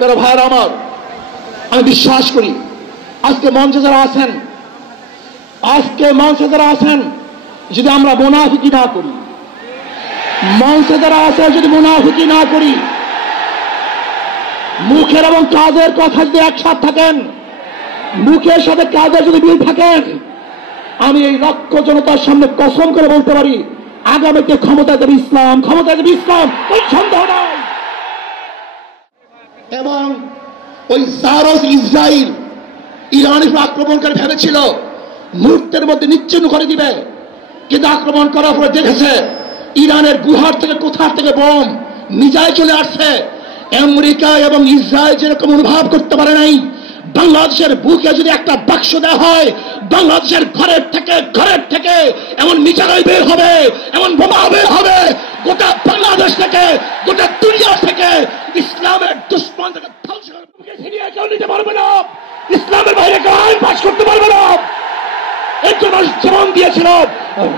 প্রিয় ভাইরা আমার, আমি বিশ্বাস করি আজকে মঞ্চে যারা আছেন যদি আমরা মুনাফিকি না করি, মঞ্চে যারা আছে যদি মুনাফিকি না করি, মুখের এবং কাজের কথা যদি একসাথে থাকেন, মুখের সাথে কাজের যদি মিল থাকেন, আমি এই লক্ষ জনতার সামনে কসম করে বলতে পারি আগামীতে ক্ষমতা দেবে ইসলাম, ক্ষমতা দেবে ইসলাম, কোন সন্দেহ নাই। এবং ওই জারজ ইসরায়েল ইরানের আক্রমণ করে ভেবেছিল মুহূর্তের মধ্যে নিচ্ছিন্ন করে দিবে, কিন্তু আক্রমণ করার পরে দেখেছে ইরানের গুহার থেকে কোথার থেকে বোম মিজাইল চলে আসছে। আমেরিকা এবং ইসরায়েল যেরকম অনুভব করতে পারে নাই, বাংলাদেশের বুকে যদি একটা বাক্স দেওয়া হয়, বাংলাদেশের ঘরের থেকে এমন মিসাইল বের হবে, এমন বোমা বের হবে, গোটা বাংলাদেশ থেকে, গোটা দুনিয়া থেকে ইসলামের দুশ্মন থেকে ধ্বংস করে ফিরিয়ে কেউ নিতে পারবে না, ইসলামের বাইরে কেউ আইন পাস করতে পারবে না। এর জন্য জীবন দিয়েছিল,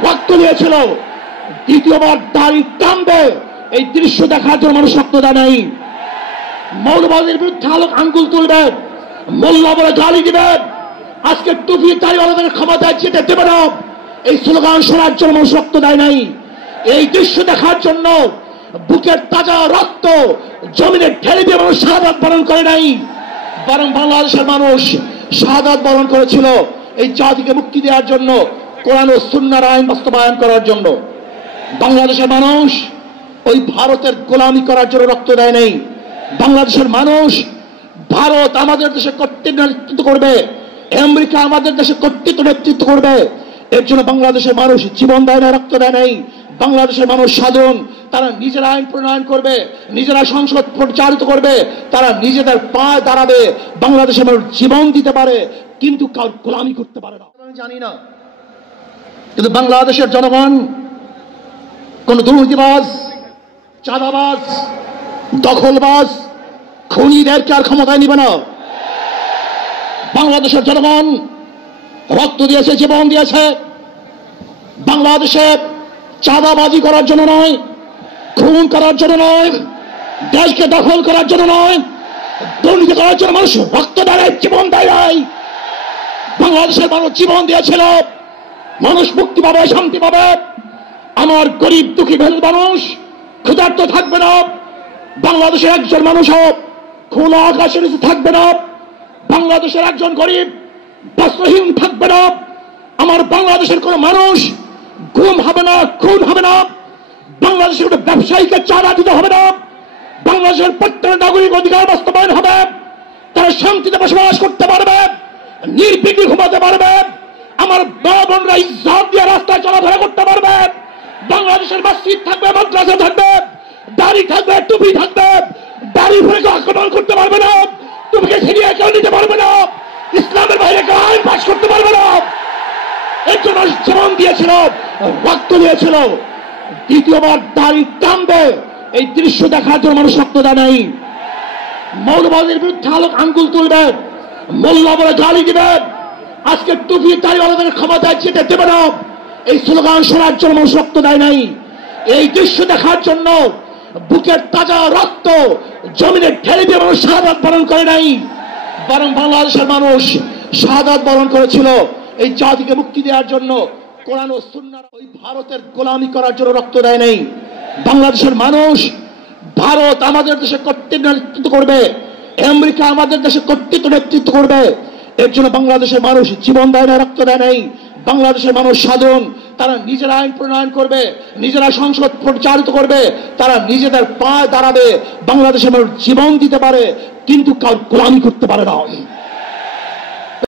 রক্ত দিয়েছিল। দ্বিতীয়বার দাড়ি টানবে এই দৃশ্য দেখার জন্য মানুষ রক্ত দেয় নাই। মৌলবাদীর বিরুদ্ধে আঙ্গুল তুলবে, মোল্লা বলে গালি দিবেন, আজকে টুপি দাড়িওয়ালাদের ক্ষমতায় যেতে দেবে না, এই স্লোগান শোনার জন্য মানুষ রক্ত দেয় নাই। এই দৃশ্য দেখার জন্য বুকের তাজা রক্ত জমিনে ঢেলে দিয়ে মানুষ শাহাদাত বরণ করে নাই, বরং বাংলাদেশের মানুষ শাহাদাত বরণ করেছিল এই জাতিকে মুক্তি দেওয়ার জন্য, কোরআন ও সুন্নাহর আইন বাস্তবায়ন করার জন্য। বাংলাদেশের মানুষ ওই ভারতের গোলামি করার জন্য রক্ত দেয় নাই। বাংলাদেশের মানুষ ভারত আমাদের দেশে কর্তৃত্ব নেতৃত্ব করবে, আমেরিকা আমাদের দেশে কর্তৃত্ব নেতৃত্ব করবে, এর জন্য বাংলাদেশের মানুষ জীবন দেয় না, রক্ত দেয় নাই। বাংলাদেশের মানুষ সাধারণ, তারা নিজেরা আইন প্রণয়ন করবে, নিজেরা সংসদ পরিচালিত করবে, তারা নিজেদের পায়ে দাঁড়াবে। বাংলাদেশের মানুষ জীবন দিতে পারে কিন্তু কারোর গোলামি করতে পারে না। আমি জানি না, কিন্তু বাংলাদেশের জনগণ কোন দুর্নীতিবাজ, চাঁদাবাজ, দখলবাজ, খুনিদেরকে আর ক্ষমতায় নিবে না। বাংলাদেশের জনগণ রক্ত দিয়েছে, জীবন দিয়েছে বাংলাদেশে চাঁদাবাজি করার জন্য নয়, খুন করার জন্য নয়, দেশকে দখল করার জন্য নয়, দুর্নীতি করার জন্য মানুষ রক্ত দেয়, জীবন দেয় নাই। বাংলাদেশের মানুষ জীবন দিয়েছিল, মানুষ মুক্তি পাবে, শান্তি পাবে। আমার গরিব দুঃখী মানুষ ক্ষুধার্ত থাকবে না, বাংলাদেশের একজন মানুষও খোলা আকাশের নিচে থাকবে না, বাংলাদেশের একজন গরিব বস্ত্রহীন থাকবে না, আমার বাংলাদেশের কোন মানুষ গুম হবে না, খুন হবে না, বাংলাদেশের কোন ব্যবসায়ীকে চাঁদা দিতে হবে না, বাংলাদেশের প্রত্যেক নাগরিক অধিকার বাস্তবায়ন হবে, তারা শান্তিতে বসবাস করতে পারবে, নির্বিঘ্নে ঘুমাতে পারবে, আমার মা বোনরা ইজ্জত দিয়ে রাস্তায় চলাফেরা করতে পারবে, বাংলাদেশের মসজিদ থাকবে, মাদ্রাসা থাকবে, দাড়ি থাকবে, টুপি থাকবে, দাড়ি ভরে আক্রমণ করতে পারবে না, টুপিকে ছিনিয়ে কেউ নিতে পারবে না, ইসলামের বাইরে কেউ আইন পাস করতে পারবে না। এর জন্য জীবন দিয়েছিল, রক্ত দিয়েছিল। দ্বিতীয়বার দাড়ি টানবে এই দৃশ্য দেখার জন্য মানুষ রক্ত দেয় নাই। মৌলবাদীর বিরুদ্ধে আঙ্গুল তুলবে, মোল্লা বলে গালি দিবেন, আজকে টুপি দাড়িওয়ালাদের ক্ষমতায় যেতে দেবে না, এই স্লোগান শোনার জন্য মানুষ রক্ত দেয় নাই। এই দৃশ্য দেখার জন্য বুকের তাজা রক্ত জমিনে ঢেলে দিয়ে মানুষ শাহাদাত বরণ করে নাই, বরং বাংলাদেশের মানুষ শাহাদাত বরণ করেছিল এই জাতিকে মুক্তি দেওয়ার জন্য, কোরআন ও সুন্নাহর। ওই ভারতের গোলামি করার জন্য রক্ত দেয় নাই। বাংলাদেশের মানুষ ভারত আমাদের দেশে কর্তৃত্ব নেতৃত্ব করবে, আমেরিকা আমাদের দেশে কর্তৃত্ব নেতৃত্ব করবে, এর জন্য বাংলাদেশের মানুষ জীবন দেয় না, রক্ত দেয় নাই। বাংলাদেশের মানুষ সাধারণ, তারা নিজেরা আইন প্রণয়ন করবে, নিজেরা সংসদ পরিচালিত করবে, তারা নিজেদের পায়ে দাঁড়াবে, বাংলাদেশের মানুষ জীবন দিতে পারে কিন্তু কারোর গোলামি করতে পারে না।